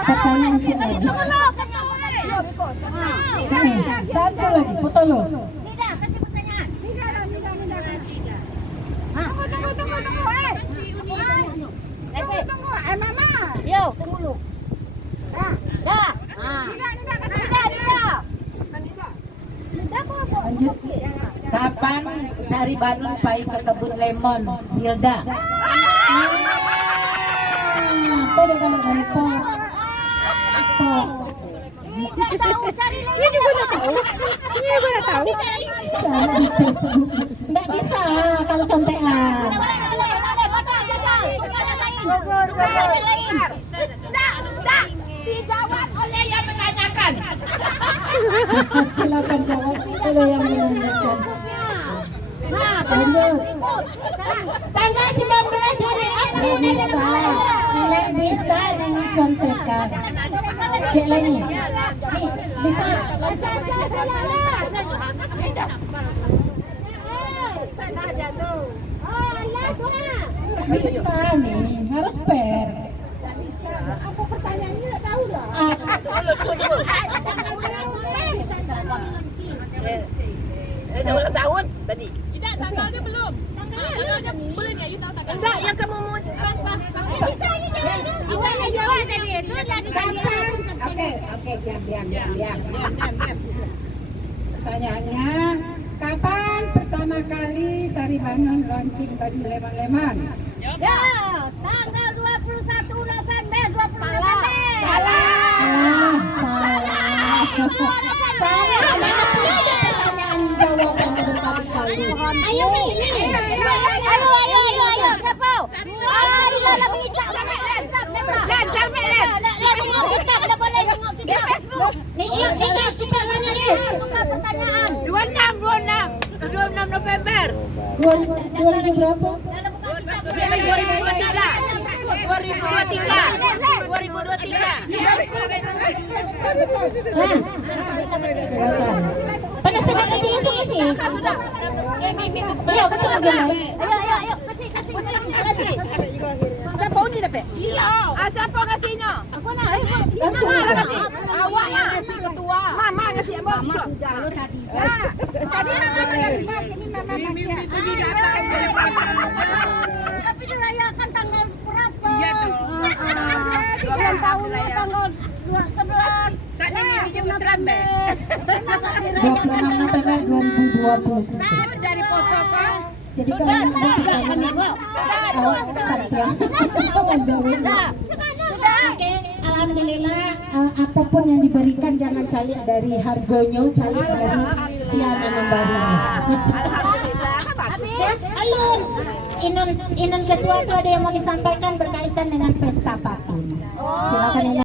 Pertanyaan sih lagi. Satu lagi, foto lo. Mama. Yo, tunggu lu. Dah. Lanjut. Kapan Sari Banun pai ke kebun lemon, Hilda? Apa dia kalau dari po? Nggak tahu, cari lagi. Ini juga nggak tahu. Ini juga nggak tahu. Cara di Facebook. Nggak bisa kalau contekan. Enggak, dijawab oleh yang menanyakan. Silakan jawab oleh yang menanyakan. Lanjut. Tanggal 19 dari April Nggak bisa dengan contekan. Cek lagi. Nih, bisa. Bisa nih, harus fair. Aku pertanyaannya udah tahu dah. Saya ulang tahun tadi. Tidak, tanggalnya belum. Tanggalnya boleh nggak? You tahu tanggal? Enggak, yang kamu mau Sah. Bisa ini jangan. Gimana jawab tadi? Itu udah ditanya. Oke, diam. Pertanyaannya, kapan pertama kali Sari Banun launching baju lemon-lemon? Ya, tanggal 21 November 20 November. Salah. Pertanyaan jawaban berkali-kali. Ayo milih. Ayo. Siapa? Ayo lah minta sampai Len. Sampai Len. Tengok kita, dah boleh tengok kita. Facebook. Ingat cepat tanya Len. Buka pertanyaan. 26 November 2000 berapa? 2023. Penasaran aja langsung isi. Iya, betul aja. Ayo. Kasih. Siapa undi dapat? Iya. Siapa ngasihnya? Aku nak. Langsung Mama aja. ngasih. Awak yang ngasih ketua. Mama ngasih abang juga. Tadi mama ini tapi dirayakan tanggal berapa? Iya dong. Ulang tahunnya tanggal 11. Tadi miminya beneran deh. 26 November 2020. Tahu dari foto kan? Jadi kalau yang bertanya, Satria menjawab. Oke, alhamdulillah apapun yang diberikan jangan cari dari hargonyo, cari dari siapa memberinya. Alhamdulillah kan bagus Ya, Alun, Inun ketua itu ada yang mau disampaikan berkaitan dengan pesta patung. Silakan Inun.